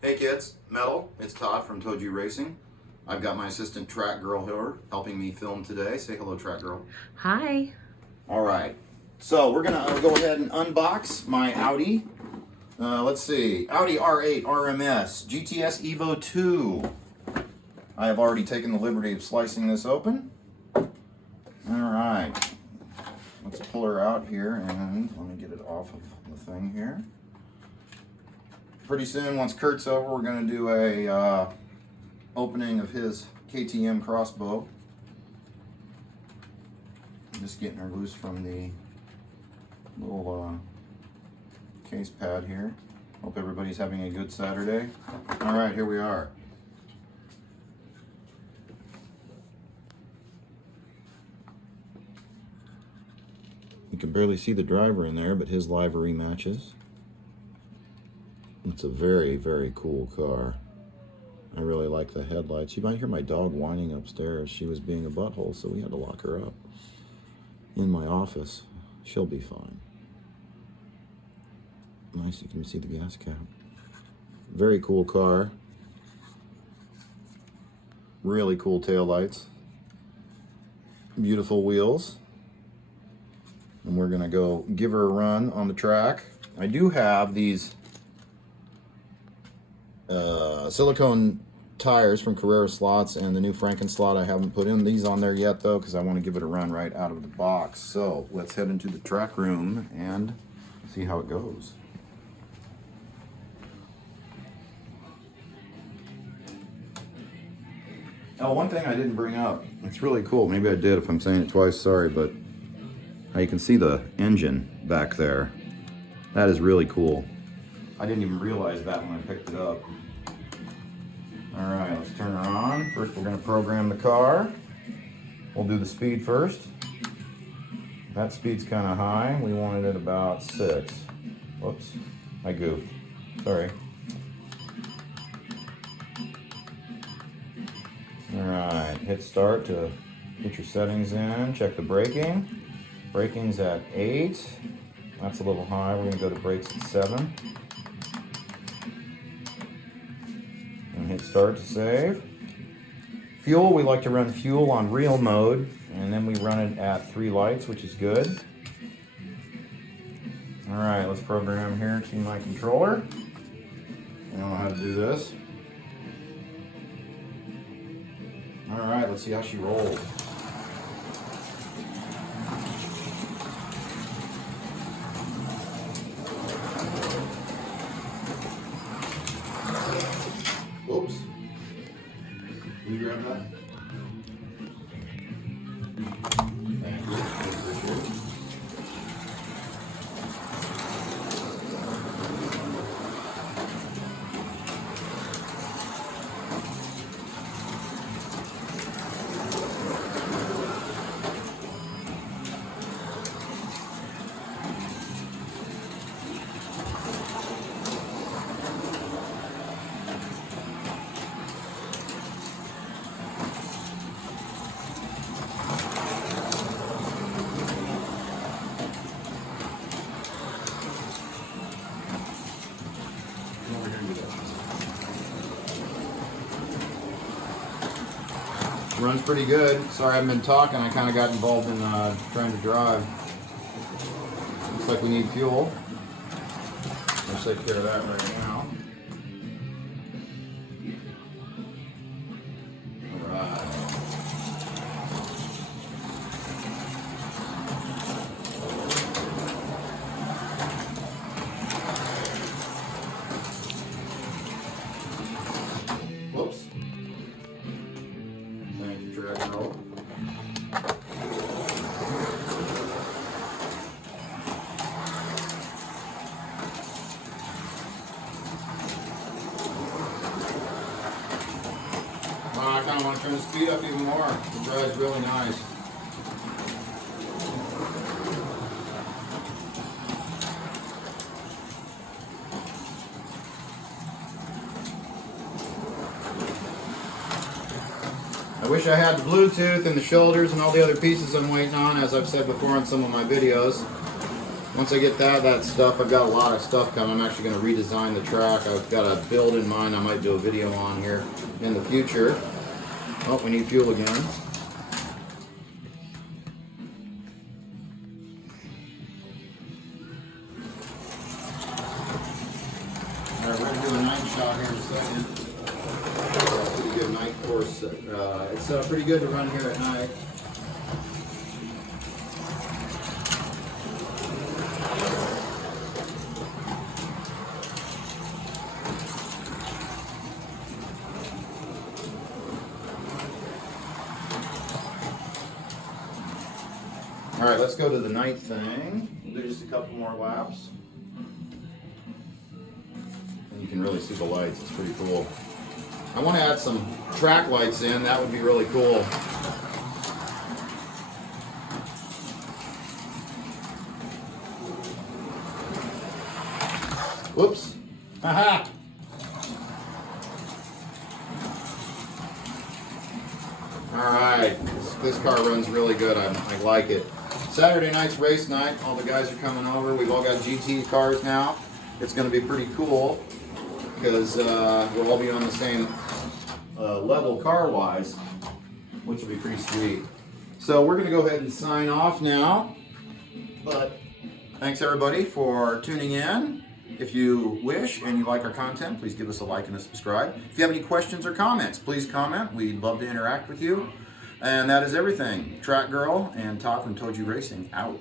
Hey kids, Metal, it's Todd from Toji Racing. I've got my assistant Track Girl here helping me film today. Say hello, Track Girl. Hi. All right, so we're gonna go ahead and unbox my Audi. Let's see, Audi R8 RMS GTS Evo 2. I have already taken the liberty of slicing this open. All right, let's pull her out here and let me get it off of the thing here. Pretty soon, once Kurt's over, we're going to do a opening of his KTM crossbow. I'm just getting her loose from the little case pad here. Hope everybody's having a good Saturday. All right, here we are. You can barely see the driver in there, but his livery matches. It's a very, very cool car. I really like the headlights. You might hear my dog whining upstairs. She was being a butthole, so we had to lock her up in my office. She'll be fine. Nice, you can see the gas cap. Very cool car. Really cool taillights. Beautiful wheels. And we're gonna go give her a run on the track. I do have these silicone tires from Carrera slots and the new Franken slot. I haven't put in these on there yet though because I want to give it a run right out of the box. So let's head into the track room and see how it goes. Oh, one thing I didn't bring up. It's really cool. Maybe I did if I'm saying it twice, sorry, but how you can see the engine back there. That is really cool. I didn't even realize that when I picked it up. All right, let's turn her on. First, we're gonna program the car. We'll do the speed first. That speed's kind of high. We wanted it about 6. Whoops, I goofed. Sorry. All right, hit start to get your settings in. Check the braking. Braking's at 8. That's a little high. We're gonna go to brakes at 7. Hit start to save. Fuel, we like to run fuel on real mode, and then we run it at 3 lights, which is good. All right, let's program here to my controller. I don't know how to do this. All right, let's see how she rolls. Oops. Can you grab that? Thank you. Appreciate it. Runs pretty good. Sorry I haven't been talking. I kind of got involved in trying to drive. Looks like we need fuel. Let's take care of that right now. All right. Whoops. Thank you, Track Girl. I kind of want to turn the speed up even more. The drive's really nice. I wish I had the Bluetooth and the shoulders and all the other pieces I'm waiting on, as I've said before in some of my videos. Once I get that stuff, I've got a lot of stuff coming. I'm actually going to redesign the track. I've got a build in mind I might do a video on here in the future. Oh, we need fuel again. Alright, we're going to do a night shot here in a second. Pretty good night course. It's pretty good to run here at night. All right, let's go to the night thing. We'll do just a couple more laps. And you can really see the lights, it's pretty cool. I want to add some track lights in, that would be really cool. Whoops. Haha. All right, this car runs really good. I like it. Saturday night's race night. All the guys are coming over. We've all got GT cars now. It's going to be pretty cool because we'll all be on the same level car-wise, which will be pretty sweet. So we're going to go ahead and sign off now. But thanks everybody for tuning in. If you wish and you like our content, please give us a like and a subscribe. If you have any questions or comments, please comment. We'd love to interact with you. And that is everything. Track Girl and Todd from Told You Racing out.